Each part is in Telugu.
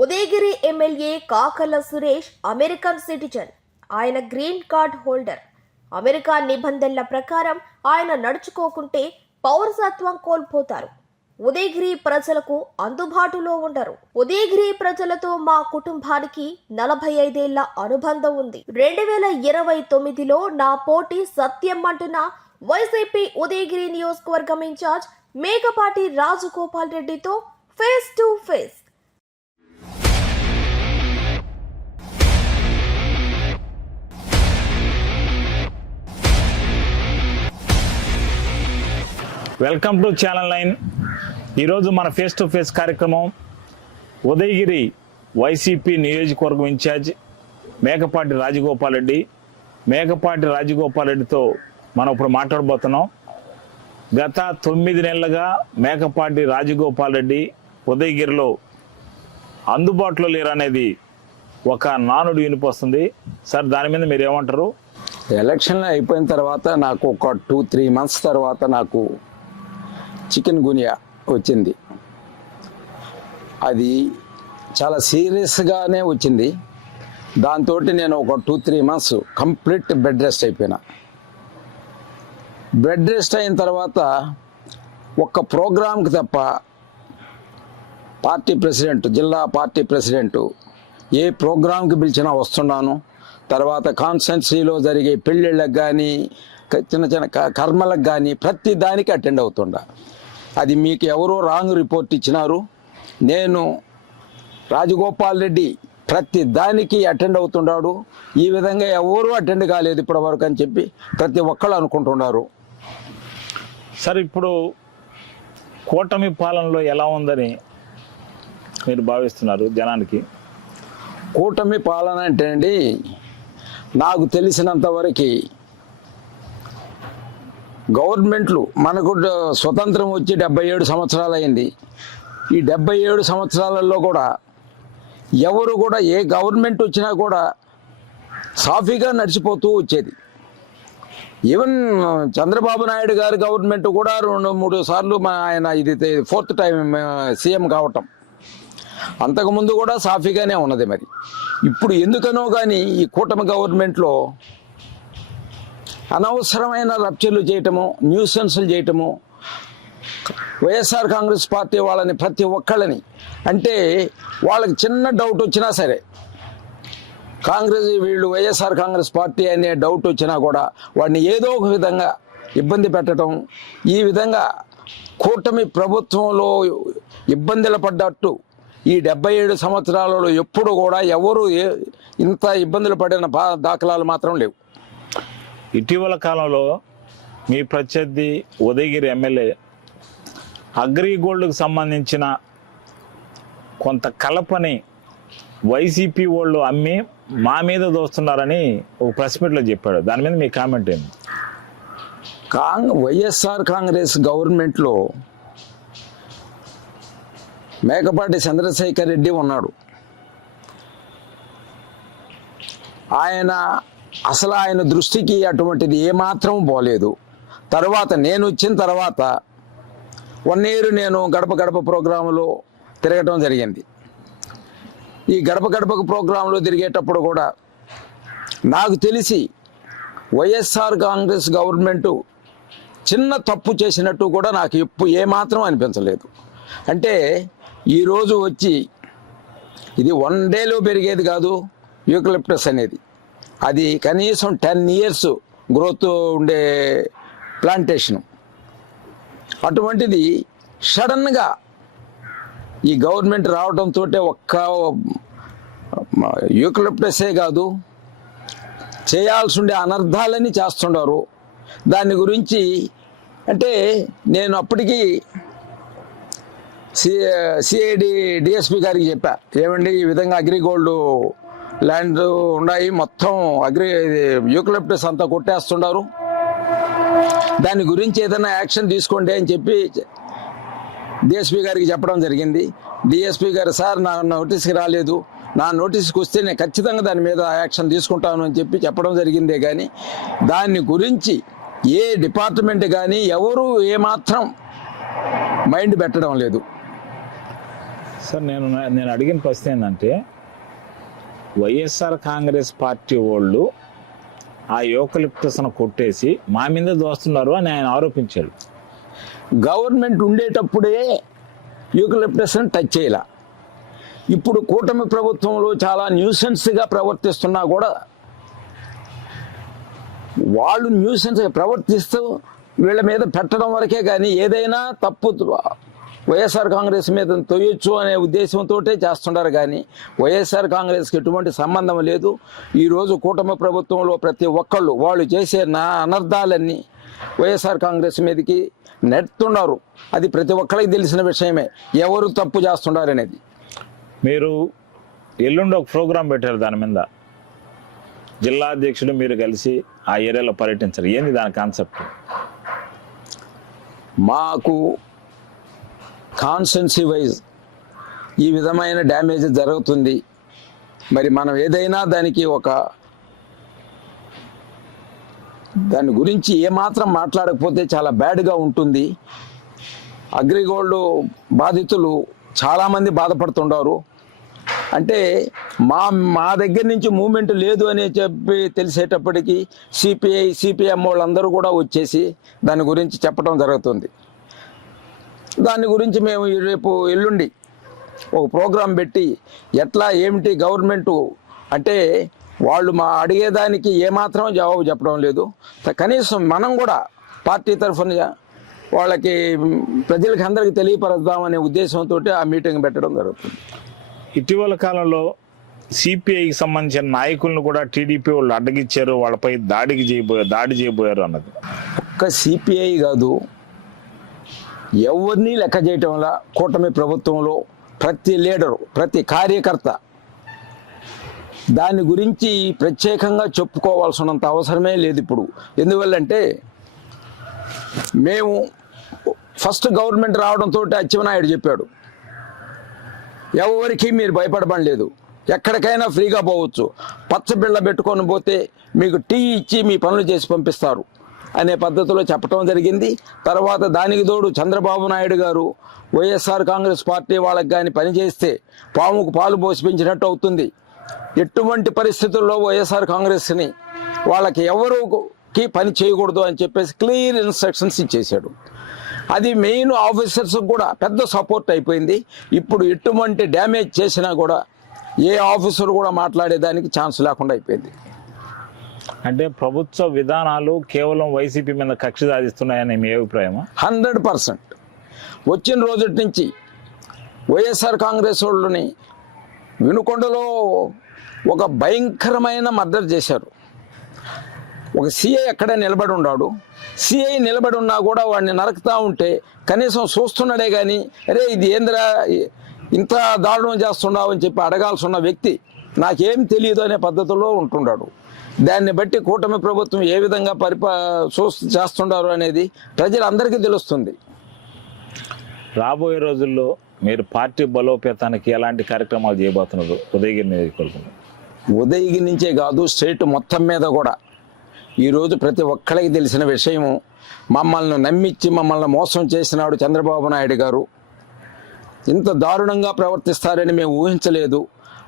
Udayagiri MLA Kakala Suresh American citizen. ఆయన గ్రీన్ కార్డ్ హోల్డర్. అమెరికా నిబంధనల ప్రకారం ఆయన నడుచుకోకుంటే పౌరసత్వం కోల్పోతారు. ఉదయగిరి ప్రజలకు అందుబాటులో ఉండరు. ఉదయగిరి ప్రజలతో మా కుటుంబానికి 45 ఏళ్ల అనుబంధం ఉంది. 2029లో నా పోటీ సత్యం అంటున్న వైసీపీ ఉదయగిరి నియోజకవర్గం ఇన్ఛార్జ్ మేకపాటి రాజగోపాల్ రెడ్డితో face to face. Welcome to channel 9. ఈరోజు మన ఫేస్ టు ఫేస్ కార్యక్రమం ఉదయగిరి వైసీపీ నియోజకవర్గం ఇన్ఛార్జ్ మేకపాటి రాజగోపాల్ రెడ్డి. మేకపాటి రాజగోపాల్ రెడ్డితో మనం ఇప్పుడు మాట్లాడబోతున్నాం. గత 9 నెలలుగా మేకపాటి రాజగోపాల్ రెడ్డి ఉదయగిరిలో అందుబాటులో లేరనేది ఒక నానుడు వినిపిస్తుంది. సార్, దాని మీద మీరు ఏమంటారు? ఎలక్షన్లు అయిపోయిన తర్వాత నాకు ఒక 2-3 months తర్వాత నాకు చికెన్ గునియా వచ్చింది. అది చాలా సీరియస్గానే వచ్చింది. దాంతో నేను ఒక 2-3 months కంప్లీట్ బెడ్ రెస్ట్ అయిపోయినా. బెడ్ రెస్ట్ అయిన తర్వాత ఒక్క ప్రోగ్రాంకి తప్ప పార్టీ ప్రెసిడెంట్, జిల్లా పార్టీ ప్రెసిడెంట్ ఏ ప్రోగ్రాంకి పిలిచినా వస్తున్నాను. తర్వాత కాన్స్టిట్యున్సీలో జరిగే పెళ్ళిళ్ళకి కానీ చిన్న చిన్న కర్మలకు కానీ ప్రతి దానికి అటెండ్ అవుతుండ. అది మీకు ఎవరో రాంగ్ రిపోర్ట్ ఇచ్చినారు. నేను రాజగోపాల్ రెడ్డి ప్రతి దానికి అటెండ్ అవుతున్నాడు. ఈ విధంగా ఎవరూ అటెండ్ కాలేదు ఇప్పటివరకు అని చెప్పి ప్రతి ఒక్కళ్ళు అనుకుంటున్నారు. సార్, ఇప్పుడు కూటమి పాలనలో ఎలా ఉందని మీరు భావిస్తున్నారు జనానికి? కూటమి పాలన అంటే అండి, నాకు తెలిసినంతవరకు గవర్నమెంట్లు మనకు స్వతంత్రం వచ్చి 77 సంవత్సరాలు అయింది. ఈ 77 సంవత్సరాలలో కూడా ఎవరు కూడా ఏ గవర్నమెంట్ వచ్చినా కూడా సాఫీగా నడిచిపోతూ వచ్చేది. ఈవెన్ చంద్రబాబు నాయుడు గారి గవర్నమెంట్ కూడా 2-3 సార్లు ఆయన ఇది 4th టైం సీఎం కావటం. అంతకుముందు కూడా సాఫీగానే ఉన్నది. మరి ఇప్పుడు ఎందుకనో కానీ ఈ కూటమి గవర్నమెంట్లో అనవసరమైన రప్చర్లు చేయటము, న్యూసెన్స్లు చేయటము, వైఎస్ఆర్ కాంగ్రెస్ పార్టీ వాళ్ళని ప్రతి ఒక్కళ్ళని, అంటే వాళ్ళకి చిన్న డౌట్ వచ్చినా సరే వీళ్ళు వైఎస్ఆర్ కాంగ్రెస్ పార్టీ అనే డౌట్ వచ్చినా కూడా వాడిని ఏదో ఒక విధంగా ఇబ్బంది పెట్టడం, ఈ విధంగా కూటమి ప్రభుత్వంలో ఇబ్బందులు పడ్డట్టు ఈ 77 సంవత్సరాలలో ఎప్పుడు కూడా ఎవరు ఇంత ఇబ్బందులు పడిన దాఖలాలు మాత్రం లేవు. ఇటీవల కాలంలో మీ ప్రత్యర్థి ఉదయగిరి ఎమ్మెల్యే అగ్రిగోల్డ్కు సంబంధించిన కొంత కలపని వైసీపీ వాళ్ళు అమ్మి మా మీద దోస్తున్నారని ఒక ప్రెస్ మీట్లో చెప్పాడు. దాని మీద మీ కామెంట్ ఏంటి? వైఎస్ఆర్ కాంగ్రెస్ గవర్నమెంట్లో మేకపాటి చంద్రశేఖర్ రెడ్డి ఉన్నాడు. ఆయన దృష్టికి అటువంటిది ఏమాత్రం పోలేదు. తర్వాత నేను వచ్చిన తర్వాత 1 year నేను గడప గడప ప్రోగ్రాంలో తిరగటం జరిగింది. ఈ గడప గడపకు ప్రోగ్రాంలో తిరిగేటప్పుడు కూడా నాకు తెలిసి వైఎస్ఆర్ కాంగ్రెస్ గవర్నమెంటు చిన్న తప్పు చేసినట్టు కూడా నాకు ఏమాత్రం అనిపించలేదు. అంటే ఈరోజు వచ్చి ఇది 1 dayలో పెరిగేది కాదు. యూకలిప్టస్ అనేది అది కనీసం 10 years గ్రోత్ ఉండే ప్లాంటేషను. అటువంటిది సడన్గా ఈ గవర్నమెంట్ రావడంతో ఒక్క యూకలిప్టసే కాదు, చేయాల్సి ఉండే అనర్థాలని చేస్తున్నారు. దాని గురించి అంటే నేను అప్పటికి సిఐడి డిఎస్పి గారికి చెప్పా, ఏమండి ఈ విధంగా అగ్రిగోల్డ్ ల్యాండ్ ఉన్నాయి, మొత్తం యూకలిప్టస్ అంతా కొట్టేస్తున్నారు, దాని గురించి ఏదైనా యాక్షన్ తీసుకోండి అని చెప్పి డిఎస్పి గారికి చెప్పడం జరిగింది. డిఎస్పి గారు, సార్ నా నోటీస్కి రాలేదు, నా నోటీస్కి వస్తే నేను ఖచ్చితంగా దాని మీద యాక్షన్ తీసుకుంటాను అని చెప్పి చెప్పడం జరిగిందే కానీ దాని గురించి ఏ డిపార్ట్మెంట్ కానీ ఎవరు ఏమాత్రం మైండ్ పెట్టడం లేదు. సార్ నేను అడిగిన ప్రశ్న ఏంటంటే వైఎస్ఆర్ కాంగ్రెస్ పార్టీ వాళ్ళు ఆ యూకలిప్టస్ను కొట్టేసి మా మీద దోస్తున్నారు అని ఆయన ఆరోపించాడు. గవర్నమెంట్ ఉండేటప్పుడే యూకలిప్టస్ని టచ్ చేయాల. ఇప్పుడు కూటమి ప్రభుత్వంలో చాలా న్యూసెన్స్గా ప్రవర్తిస్తున్నా కూడా వాళ్ళు న్యూసెన్స్గా ప్రవర్తిస్తూ వీళ్ళ మీద పెట్టడం వరకే కానీ ఏదైనా తప్పు వైఎస్ఆర్ కాంగ్రెస్ మీద తొయ్యొచ్చు అనే ఉద్దేశంతో చేస్తున్నారు. కానీ వైఎస్ఆర్ కాంగ్రెస్కి ఎటువంటి సంబంధం లేదు. ఈరోజు కూటమి ప్రభుత్వంలో ప్రతి ఒక్కళ్ళు వాళ్ళు చేసే అనర్థాలన్నీ వైఎస్ఆర్ కాంగ్రెస్ మీదకి నెడుతున్నారు. అది ప్రతి ఒక్కరికి తెలిసిన విషయమే, ఎవరు తప్పు చేస్తున్నారు అనేది. మీరు ఎల్లుండి ఒక ప్రోగ్రాం పెట్టారు, దాని మీద జిల్లా అధ్యక్షుడు మీరు కలిసి ఆ ఏరియాలో పర్యటించారు. ఏంది దాని కాన్సెప్ట్? మాకు కాన్స్టెన్సీ వైజ్ ఈ విధమైన డ్యామేజ్ జరుగుతుంది. మరి మనం ఏదైనా దానికి దాని గురించి ఏమాత్రం మాట్లాడకపోతే చాలా బ్యాడ్గా ఉంటుంది. అగ్రిగోల్డ్ బాధితులు చాలామంది బాధపడుతుండారు. అంటే మా దగ్గర నుంచి మూమెంట్ లేదు అని చెప్పి తెలిసేటప్పటికీ సిపిఎం వాళ్ళందరూ కూడా వచ్చేసి దాని గురించి చెప్పడం జరుగుతుంది. దాని గురించి మేము రేపు ఎల్లుండి ఒక ప్రోగ్రాం పెట్టి ఎట్లా ఏమిటి గవర్నమెంటు అంటే వాళ్ళు మా అడిగేదానికి ఏమాత్రం జవాబు చెప్పడం లేదు. కనీసం మనం కూడా పార్టీ తరఫున వాళ్ళకి ప్రజలకి అందరికీ తెలియపరుద్దామనే ఉద్దేశంతో ఆ మీటింగ్ పెట్టడం జరుగుతుంది. ఇటీవల కాలంలో సిపిఐకి సంబంధించిన నాయకులను కూడా టీడీపీ వాళ్ళు అడ్డగిచ్చారు, వాళ్ళపై దాడి చేయబోయారు అన్నది. ఒక్క సిపిఐ కాదు, ఎవరిని లెక్క చేయటం వల్ల కూటమి ప్రభుత్వంలో ప్రతి లీడరు ప్రతి కార్యకర్త దాని గురించి ప్రత్యేకంగా చెప్పుకోవాల్సినంత అవసరమే లేదు ఇప్పుడు. ఎందువల్లంటే మేము ఫస్ట్ గవర్నమెంట్ రావడంతో అచ్చెన్నాయుడు చెప్పాడు, ఎవరికి మీరు భయపడబడలేదు, ఎక్కడికైనా ఫ్రీగా పోవచ్చు, పచ్చ బిళ్ళ పెట్టుకొని పోతే మీకు టీ ఇచ్చి మీ పనులు చేసి పంపిస్తారు అనే పద్ధతిలో చెప్పడం జరిగింది. తర్వాత దానికి తోడు చంద్రబాబు నాయుడు గారు వైఎస్ఆర్ కాంగ్రెస్ పార్టీ వాళ్ళకి కానీ పనిచేస్తే పాముకు పాలు పోసి పెంచినట్టు అవుతుంది, ఎటువంటి పరిస్థితుల్లో వైఎస్ఆర్ కాంగ్రెస్ని వాళ్ళకి ఎవరికి పని చేయకూడదు అని చెప్పేసి క్లియర్ ఇన్స్ట్రక్షన్స్ ఇచ్చేశాడు. అది మెయిన్ ఆఫీసర్స్కి కూడా పెద్ద సపోర్ట్ అయిపోయింది. ఇప్పుడు ఎటువంటి డ్యామేజ్ చేసినా కూడా ఏ ఆఫీసర్ కూడా మాట్లాడేదానికి ఛాన్స్ లేకుండా అయిపోయింది. అంటే ప్రభుత్వ విధానాలు కేవలం వైసీపీ మీద కక్ష సాధిస్తున్నాయని మీ అభిప్రాయమా? 100%. వచ్చిన రోజు నుంచి వైఎస్ఆర్ కాంగ్రెస్ వాళ్ళని వినుకొండలో ఒక భయంకరమైన మర్డర్ చేశారు. ఒక సిఐ అక్కడే నిలబడి ఉన్నాడు. సిఐ నిలబడి ఉన్నా కూడా వాడిని నరకుతూ ఉంటే కనీసం చూస్తున్నాడే కానీ అరే ఇది ఏందిరా ఇంత దారుణం చేస్తున్నావు అని చెప్పి అడగాల్సి ఉన్న వ్యక్తి నాకేం తెలియదు అనే పద్ధతిలో ఉంటున్నాడు. దాన్ని బట్టి కూటమి ప్రభుత్వం ఏ విధంగా చేస్తున్నారు అనేది ప్రజలందరికీ తెలుస్తుంది. రాబోయే రోజుల్లో మీరు పార్టీ బలోపేతానికి ఎలాంటి కార్యక్రమాలు చేయబోతున్నారు ఉదయగిరి నియోజకవర్గంలో? ఉదయగిరి నుంచే కాదు, స్టేట్ మొత్తం మీద కూడా ఈరోజు ప్రతి ఒక్కరికి తెలిసిన విషయము, మమ్మల్ని నమ్మించి మమ్మల్ని మోసం చేసినాడు చంద్రబాబు నాయుడు గారు. ఇంత దారుణంగా ప్రవర్తిస్తారని మేము ఊహించలేదు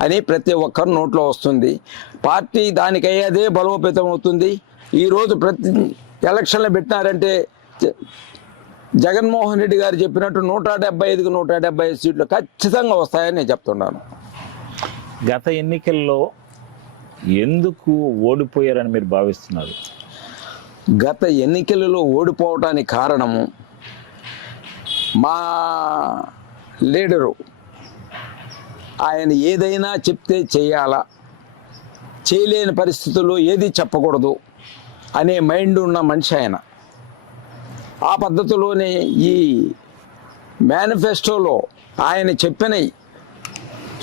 అని ప్రతి ఒక్కరు నోట్లో వస్తుంది. పార్టీ దానికయ్యేదే బలోపేతం అవుతుంది. ఈరోజు ప్రతి ఎలక్షన్లు పెట్టినారంటే జగన్మోహన్ రెడ్డి గారు చెప్పినట్టు 175కి 175 సీట్లు ఖచ్చితంగా వస్తాయని నేను చెప్తున్నాను. గత ఎన్నికల్లో ఎందుకు ఓడిపోయారని మీరు భావిస్తున్నారు? గత ఎన్నికలలో ఓడిపోవటానికి కారణము మా లీడరు ఆయన ఏదైనా చెప్తే చేయాలా, చేయలేని పరిస్థితుల్లో ఏది చెప్పకూడదు అనే మైండ్ ఉన్న మనిషి ఆయన. ఆ పద్ధతిలోనే ఈ మేనిఫెస్టోలో ఆయన చెప్పినవి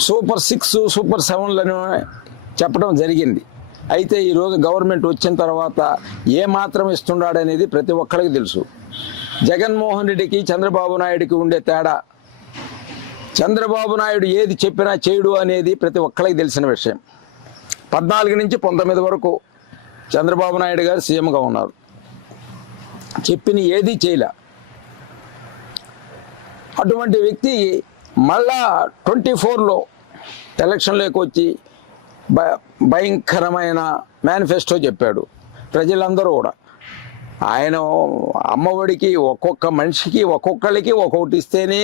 సూపర్ 6 సూపర్ 7లను చెప్పడం జరిగింది. అయితే ఈరోజు గవర్నమెంట్ వచ్చిన తర్వాత ఏమాత్రం ఇస్తున్నాడనేది ప్రతి ఒక్కరికి తెలుసు. జగన్మోహన్ రెడ్డికి చంద్రబాబు నాయుడికి ఉండే తేడా, చంద్రబాబు నాయుడు ఏది చెప్పినా చేయడు అనేది ప్రతి ఒక్కరికి తెలిసిన విషయం. 14 నుంచి 19 వరకు చంద్రబాబు నాయుడు గారు సీఎంగా ఉన్నారు, చెప్పిన ఏది చేయలే. అటువంటి వ్యక్తి మళ్ళా 24లో ఎలక్షన్లోకి వచ్చి భయంకరమైన మేనిఫెస్టో చెప్పాడు. ప్రజలందరూ కూడా ఆయన అమ్మఒడికి ఒక్కొక్క మనిషికి ఒక్కొక్కరికి ఒక్కొక్కటి ఇస్తేనే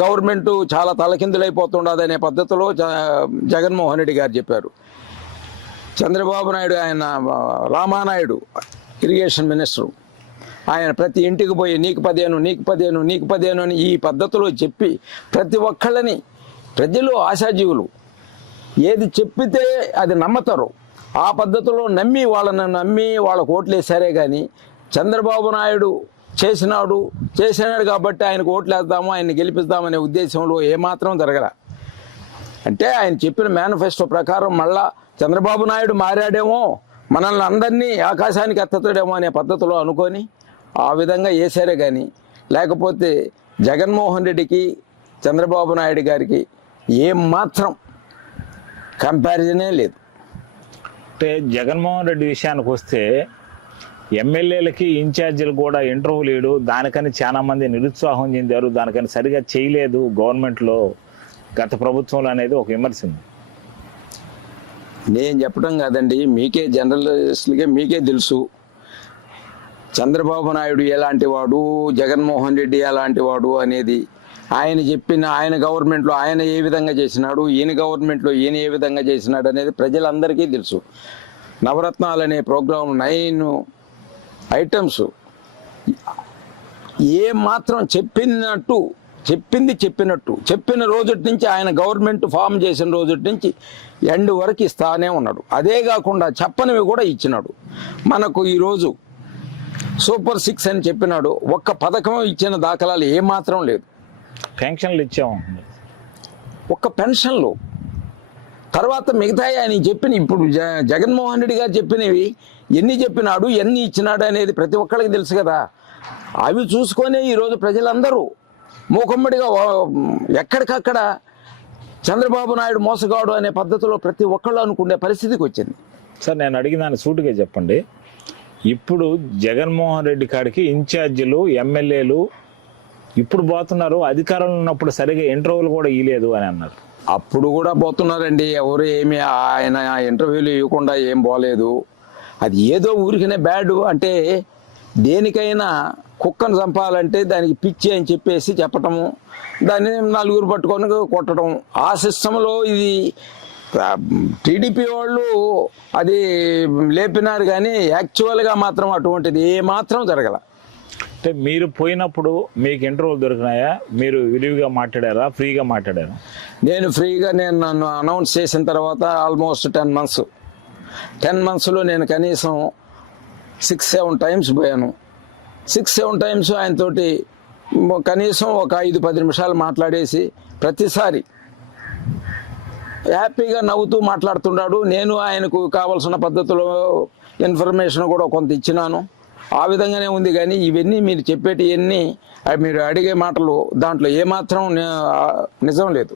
గవర్నమెంట్ చాలా తలకిందులైపోతుండదనే పద్ధతిలో జగన్మోహన్ రెడ్డి గారు చెప్పారు. చంద్రబాబు నాయుడు, ఆయన రామానాయుడు ఇరిగేషన్ మినిస్టరు, ఆయన ప్రతి ఇంటికి పోయి నీకు 15 అని ఈ పద్ధతిలో చెప్పి ప్రతి ఒక్కళ్ళని, ప్రజలు ఆశాజీవులు ఏది చెప్పితే అది నమ్మతారు. ఆ పద్ధతిలో నమ్మి వాళ్ళకు ఓట్లేసారే కానీ చంద్రబాబు నాయుడు చేసినాడు కాబట్టి ఆయనకు ఓట్లేద్దాము, ఆయన్ని గెలిపిద్దామనే ఉద్దేశంలో ఏమాత్రం జరగల. అంటే ఆయన చెప్పిన మేనిఫెస్టో ప్రకారం మళ్ళా చంద్రబాబు నాయుడు మారాడేమో, మనల్ని అందరినీ ఆకాశానికి ఎత్తుతాడేమో అనే పద్ధతిలో అనుకొని ఆ విధంగా వేసారే కానీ, లేకపోతే జగన్మోహన్ రెడ్డికి చంద్రబాబు నాయుడు గారికి ఏమాత్రం కంపారిజనే లేదు. అంటే జగన్మోహన్ రెడ్డి విషయానికి వస్తే ఎమ్మెల్యేలకి ఇన్ఛార్జీలు కూడా ఇంటర్వ్యూ లేడు, దానికని చాలా మంది నిరుత్సాహం చెందారు, దానికని సరిగా చేయలేదు గవర్నమెంట్లో గత ప్రభుత్వంలో అనేది ఒక విమర్శ ఉంది. నేను చెప్పడం కాదండి, మీకే జర్నలిస్టులకే మీకే తెలుసు చంద్రబాబు నాయుడు ఎలాంటి వాడు, జగన్మోహన్ రెడ్డి ఎలాంటి వాడు అనేది. ఆయన చెప్పిన ఆయన గవర్నమెంట్లో ఆయన ఏ విధంగా చేసినాడు, ఈయన గవర్నమెంట్లో ఈయన ఏ విధంగా చేసినాడు అనేది ప్రజలందరికీ తెలుసు. నవరత్నాలు అనే ప్రోగ్రాం 9 ఐటమ్స్ ఏ మాత్రం చెప్పిన రోజు నుంచి, ఆయన గవర్నమెంట్ ఫామ్ చేసిన రోజు నుంచి ఎండ్ వరకు ఇస్తానే ఉన్నాడు. అదే కాకుండా చెప్పనివి కూడా ఇచ్చినాడు. మనకు ఈరోజు సూపర్ 6 అని చెప్పినాడు, ఒక్క పథకం ఇచ్చిన దాఖలాలు ఏమాత్రం లేదు. పెన్షన్లు ఇచ్చాము, ఒక్క పెన్షన్లు. తర్వాత మిగతా ఆయన చెప్పిన ఇప్పుడు జగన్మోహన్ రెడ్డి గారు చెప్పినవి ఎన్ని చెప్పినాడు, ఎన్ని ఇచ్చినాడు అనేది ప్రతి ఒక్కరికి తెలుసు కదా. అవి చూసుకొనే ఈరోజు ప్రజలందరూ మూకమ్మడిగా ఎక్కడికక్కడ చంద్రబాబు నాయుడు మోసగాడు అనే పద్ధతిలో ప్రతి ఒక్కళ్ళు అనుకునే పరిస్థితికి వచ్చింది. సార్ నేను అడిగిన సూటిగా చెప్పండి, ఇప్పుడు జగన్మోహన్ రెడ్డి కాడికి ఇన్ఛార్జీలు ఎమ్మెల్యేలు ఇప్పుడు పోతున్నారు, అధికారంలో ఉన్నప్పుడు సరిగా ఇంటర్వ్యూలు కూడా ఇవ్వలేదు అని అన్నారు. అప్పుడు కూడా పోతున్నారండి, ఎవరు ఏమి ఆయన ఇంటర్వ్యూలు ఇవ్వకుండా ఏం పోలేదు. అది ఏదో ఊరికనే బ్యాడ్. అంటే దేనికైనా కుక్కను చంపాలంటే దానికి పిచ్చి అని చెప్పేసి చెప్పటము, దాన్ని నలుగురు పట్టుకొని కొట్టడం, ఆ సిస్టంలో ఇది టీడీపీ వాళ్ళు అది లేపినారు. కానీ యాక్చువల్గా మాత్రం అటువంటిది ఏమాత్రం జరగల. అంటే మీరు పోయినప్పుడు మీకు ఇంటర్వ్యూలు దొరికినాయా, మీరు విరివిగా మాట్లాడారా, ఫ్రీగా మాట్లాడారా? నేను ఫ్రీగా, నేను నన్ను అనౌన్స్ చేసిన తర్వాత ఆల్మోస్ట్ 10 మంత్స్లో నేను కనీసం 6-7 టైమ్స్ పోయాను. 6-7 టైమ్స్ ఆయనతోటి కనీసం ఒక 5-10 నిమిషాలు మాట్లాడేసి ప్రతిసారి హ్యాపీగా నవ్వుతూ మాట్లాడుతున్నాడు. నేను ఆయనకు కావాల్సిన పద్ధతిలో ఇన్ఫర్మేషన్ కూడా కొంత ఇచ్చినాను. ఆ విధంగానే ఉంది. కానీ ఇవన్నీ మీరు చెప్పేటివన్నీ, మీరు అడిగే మాటలు దాంట్లో ఏమాత్రం నిజం లేదు.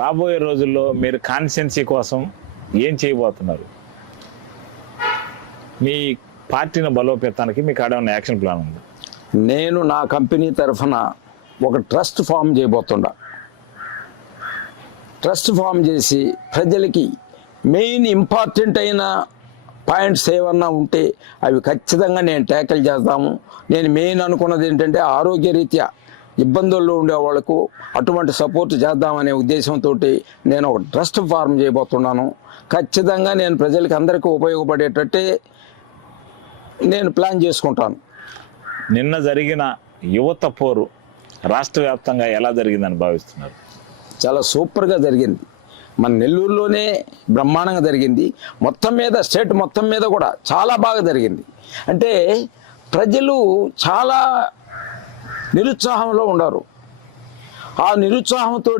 రాబోయే రోజుల్లో మీరు కాన్స్టిట్యున్సీ కోసం ఏం చేయబోతున్నారు? మీ పార్టీని బలోపేతానికి మీకు ఆడేమన్నా యాక్షన్ ప్లాన్ ఉంది? నేను నా కంపెనీ తరఫున ఒక ట్రస్ట్ ఫామ్ చేయబోతున్నా. ట్రస్ట్ ఫామ్ చేసి ప్రజలకి మెయిన్ ఇంపార్టెంట్ అయిన పాయింట్స్ ఏమన్నా ఉంటే అవి ఖచ్చితంగా నేను ట్యాకిల్ చేస్తాము. నేను మెయిన్ అనుకున్నది ఏంటంటే ఆరోగ్యరీత్యా ఇబ్బందుల్లో ఉండే వాళ్ళకు అటువంటి సపోర్ట్ చేద్దామనే ఉద్దేశంతో నేను ఒక ట్రస్ట్ ఫార్మ్ చేయబోతున్నాను. ఖచ్చితంగా నేను ప్రజలకి అందరికీ ఉపయోగపడేటట్టే నేను ప్లాన్ చేసుకుంటాను. నిన్న జరిగిన యువత పోరు రాష్ట్ర వ్యాప్తంగా ఎలా జరిగిందని భావిస్తున్నారు? చాలా సూపర్గా జరిగింది. మన నెల్లూరులోనే బ్రహ్మాండంగా జరిగింది. మొత్తం మీద స్టేట్ మొత్తం మీద కూడా చాలా బాగా జరిగింది. అంటే ప్రజలు చాలా నిరుత్సాహంలో ఉన్నారు. ఆ నిరుత్సాహంతో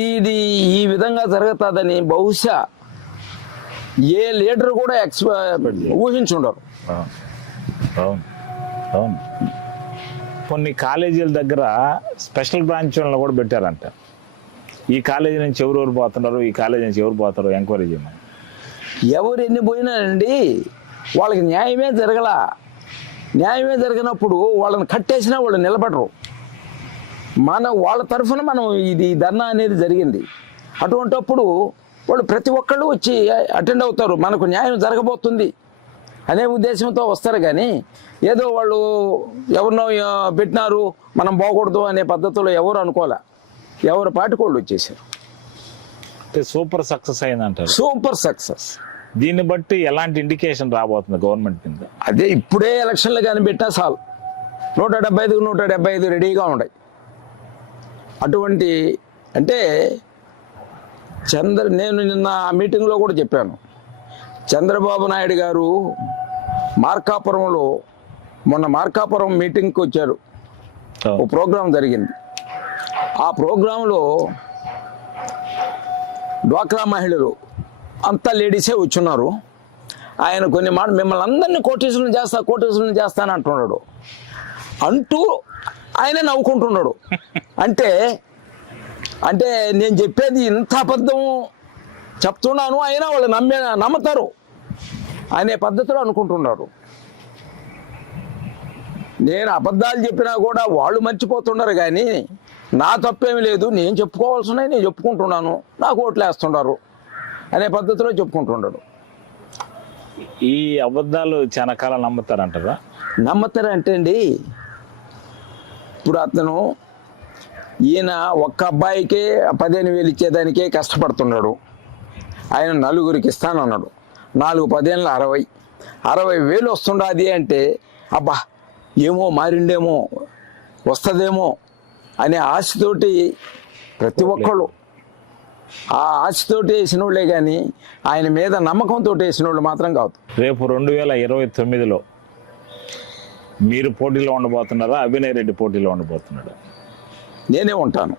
ఇది ఈ విధంగా జరుగుతుందని బహుశా ఏ లీడర్ కూడా ఊహించుండరు. అవును అవును. కొన్ని కాలేజీల దగ్గర స్పెషల్ బ్రాంచ్ వాళ్ళని కూడా పెట్టారంట. ఈ కాలేజీ నుంచి ఎవరెవరు పోతున్నారు, ఈ కాలేజీ నుంచి ఎవరు పోతారు ఎంక్వైరీ చేయమని. ఎవరు ఎన్ని పోయినానండి, వాళ్ళకి న్యాయమే జరగనప్పుడు వాళ్ళని కట్టేసినా వాళ్ళు నిలబడరు. వాళ్ళ తరఫున మనం ఇది ధర్నా అనేది జరిగింది. అటువంటప్పుడు వాళ్ళు ప్రతి ఒక్కళ్ళు వచ్చి అటెండ్ అవుతారు, మనకు న్యాయం జరగబోతుంది అనే ఉద్దేశంతో వస్తారు. కానీ ఏదో వాళ్ళు ఎవరినో పెట్టినారు మనం పోకూడదు అనే పద్ధతిలో ఎవరు అనుకోలే, ఎవరి పాటికోళ్ళు వచ్చేసారు. సూపర్ సక్సెస్ అయిందంటారు. Super success. దీన్ని బట్టి ఎలాంటి ఇండికేషన్ రాబోతుంది గవర్నమెంట్ కింద? అదే ఇప్పుడే ఎలక్షన్లు కానీ పెట్టినా చాలు 175కు 175 రెడీగా ఉన్నాయి. అటువంటి అంటే నేను నిన్న మీటింగ్లో కూడా చెప్పాను, చంద్రబాబు నాయుడు గారు మొన్న మార్కాపురం మీటింగ్కి వచ్చారు. ఓ ప్రోగ్రాం జరిగింది. ఆ ప్రోగ్రాంలో డ్వాక్రా మహిళలు అంతా లేడీసే వచ్చున్నారు. ఆయన కొన్ని మిమ్మల్ని అందరినీ కోటీశ్వరులను చేస్తాను అంటున్నాడు. అంటూ ఆయన నవ్వుకుంటున్నాడు. అంటే నేను చెప్పేది ఇంత అబద్ధం చెప్తున్నాను అయినా వాళ్ళు నమ్ముతారు అనే పద్ధతిలో అనుకుంటున్నారు. నేను అబద్ధాలు చెప్పినా కూడా వాళ్ళు మర్చిపోతున్నారు. కానీ నా తప్పేమి లేదు, నేను చెప్పుకోవాల్సినవి నేను చెప్పుకుంటున్నాను, నాకు ఓట్లు వేస్తున్నారు అనే పద్ధతిలో చెప్పుకుంటున్నాడు. ఈ అబద్ధాలు చాలా కాలం నమ్ముతారంటారా? నమ్ముతారంటే అండి, ఇప్పుడు ఈయన ఒక్క అబ్బాయికే 15,000 ఇచ్చేదానికే కష్టపడుతున్నాడు. ఆయన 4గురికి ఇస్తానన్నాడు. 4 10 60,000 వస్తుండది అంటే అబ్బా ఏమో మారిండేమో వస్తుందేమో అనే ఆశతోటి ప్రతి ఒక్కళ్ళు ఆ ఆశతోటి వేసిన వాళ్ళే, కానీ ఆయన మీద నమ్మకంతో వేసిన వాళ్ళు మాత్రం కాదు. రేపు 2029లో మీరు పోటీలో ఉండబోతున్నారా, అభినయ్ రెడ్డి పోటీలో ఉండబోతున్నాడు? నేనే ఉంటాను.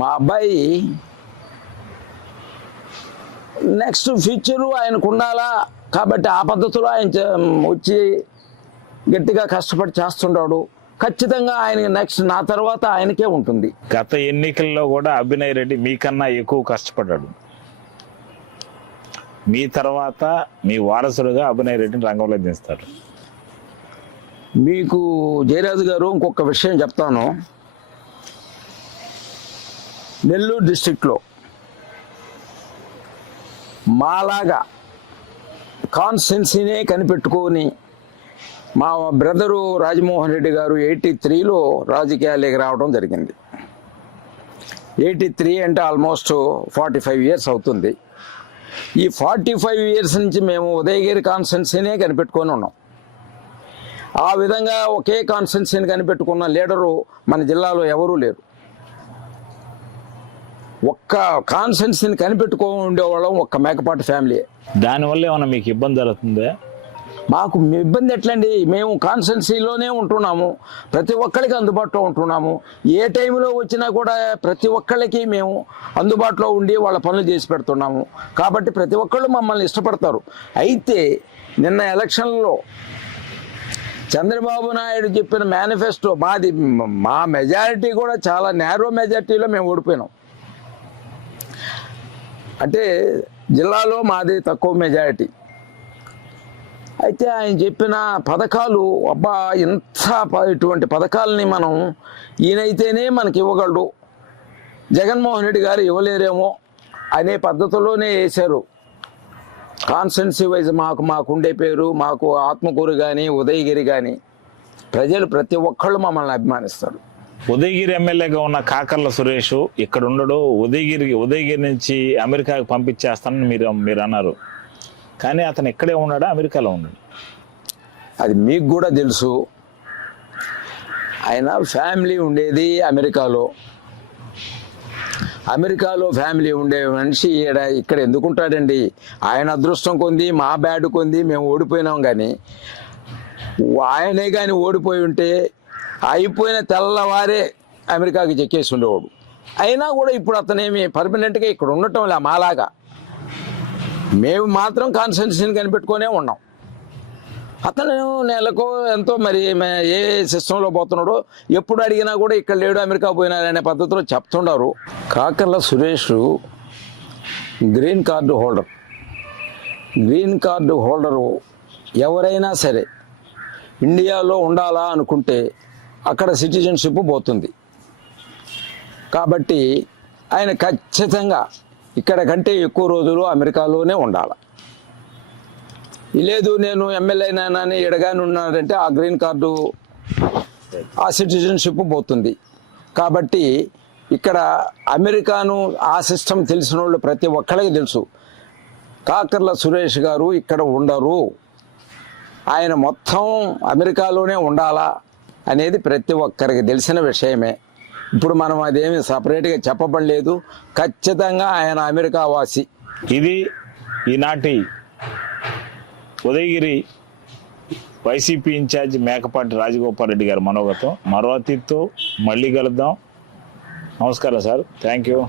మా అబ్బాయి నెక్స్ట్ ఫ్యూచరు ఆయనకు ఉండాలా కాబట్టి ఆ పద్ధతిలో ఆయన వచ్చి గట్టిగా కష్టపడి చేస్తున్నాడు. ఖచ్చితంగా ఆయన నెక్స్ట్ నా తర్వాత ఆయనకే ఉంటుంది. గత ఎన్నికల్లో కూడా అభినయ్ రెడ్డి మీకన్నా ఎక్కువ కష్టపడ్డాడు. మీ తర్వాత మీ వారసుడుగా అభినయ్ రెడ్డిని రంగంలో దించుతారు. మీకు జయరాజు గారు ఇంకొక విషయం చెప్తాను. నెల్లూరు డిస్ట్రిక్ట్లో మాలాగా కాన్స్టెన్సీనే కనిపెట్టుకొని మా బ్రదరు రాజమోహన్ రెడ్డి గారు 83లో రాజకీయాల్లోకి రావడం జరిగింది. 83 అంటే ఆల్మోస్ట్ 45 years అవుతుంది. ఈ 45 years నుంచి మేము ఉదయగిరి కాన్స్టెన్సీనే కనిపెట్టుకొని ఉన్నాం. ఆ విధంగా ఒకే కాన్స్టెన్సీని కనిపెట్టుకున్న లీడరు మన జిల్లాలో ఎవరూ లేరు. ఒక్క కాన్స్టెన్సీని కనిపెట్టుకొని ఉండేవాళ్ళం ఒక్క మేకపాటి ఫ్యామిలీ. దానివల్ల ఏమన్నా మీకు ఇబ్బంది జరుగుతుందా? మాకు ఇబ్బంది ఎట్లండి, మేము కాన్స్టెన్సీలోనే ఉంటున్నాము, ప్రతి ఒక్కరికి అందుబాటులో ఉంటున్నాము. ఏ టైంలో వచ్చినా కూడా ప్రతి ఒక్కళ్ళకి మేము అందుబాటులో ఉండి వాళ్ళ పనులు చేసి పెడుతున్నాము. కాబట్టి ప్రతి ఒక్కళ్ళు మమ్మల్ని ఇష్టపడతారు. అయితే నిన్న ఎలక్షన్లో చంద్రబాబు నాయుడు చెప్పిన మేనిఫెస్టో మా మెజారిటీ కూడా చాలా నేరో మెజారిటీలో మేము ఓడిపోయినాం. అంటే జిల్లాలో మాది తక్కువ మెజారిటీ. అయితే ఆయన చెప్పిన పథకాలు అబ్బా ఇటువంటి పథకాలని మనం ఈయనైతేనే మనకి ఇవ్వగలడు, జగన్మోహన్ రెడ్డి గారు ఇవ్వలేరేమో అనే పద్ధతిలోనే వేశారు. కాన్స్టెన్సీ వైజ్ మాకు ఉండే పేరు, మాకు ఆత్మకూరు కానీ ఉదయగిరి కానీ ప్రజలు ప్రతి ఒక్కళ్ళు మమ్మల్ని అభిమానిస్తారు. ఉదయగిరి ఎమ్మెల్యేగా ఉన్న కాకర్ల సురేష్ ఇక్కడ ఉండడు, ఉదయగిరి నుంచి అమెరికాకు పంపించేస్తానని మీరు అన్నారు. కానీ అతను ఇక్కడే ఉన్నాడా, అమెరికాలో ఉన్నాడు? అది మీకు కూడా తెలుసు. ఆయన ఫ్యామిలీ ఉండేది అమెరికాలో ఫ్యామిలీ ఉండే మనిషి ఇక్కడ ఎందుకుంటాడండి? ఆయన అదృష్టం కొంది, మా బ్యాడ్ కొంది, మేము ఓడిపోయినాం. కానీ ఆయనే కానీ ఓడిపోయి ఉంటే అయిపోయిన తెల్లవారే అమెరికాకి చెక్కేసి ఉండేవాడు. అయినా కూడా ఇప్పుడు అతనేమి పర్మనెంట్గా ఇక్కడ ఉండటం లే. మాలాగా మేము మాత్రం కాన్స్టెన్సీని కనిపెట్టుకునే ఉన్నాం. అతను నెలకు ఎంతో మరి ఏ సిస్టంలో పోతున్నాడో ఎప్పుడు అడిగినా కూడా ఇక్కడ లేడు, అమెరికా పోయినారనే పద్ధతిలో చెప్తున్నారు. Kakarla Suresh green card holder ఎవరైనా సరే ఇండియాలో ఉండాలా అనుకుంటే అక్కడ సిటిజన్షిప్ పోతుంది. కాబట్టి ఆయన ఖచ్చితంగా ఇక్కడ కంటే ఎక్కువ రోజులు అమెరికాలోనే ఉండాలి. లేదు నేను ఎమ్మెల్యేనని ఎడగాని ఉన్నాడంటే ఆ గ్రీన్ కార్డు ఆ సిటిజన్షిప్ పోతుంది. కాబట్టి ఇక్కడ అమెరికాను ఆ సిస్టమ్ తెలిసిన వాళ్ళు ప్రతి ఒక్కరికి తెలుసు, కాకర్ల సురేష్ గారు ఇక్కడ ఉండరు, ఆయన మొత్తం అమెరికాలోనే ఉండాలా అనేది ప్రతి ఒక్కరికి తెలిసిన విషయమే. ఇప్పుడు మనం అదేమి సపరేట్గా చెప్పబడలేదు, ఖచ్చితంగా ఆయన అమెరికా వాసి. ఇది ఈనాటి ఉదయగిరి వైసీపీ ఇన్ఛార్జ్ మేకపాటి రాజగోపాల్ రెడ్డి గారి మనోగతం. మరో అతిథితో మళ్ళీ కలుద్దాం. నమస్కారం సార్, థ్యాంక్ యూ.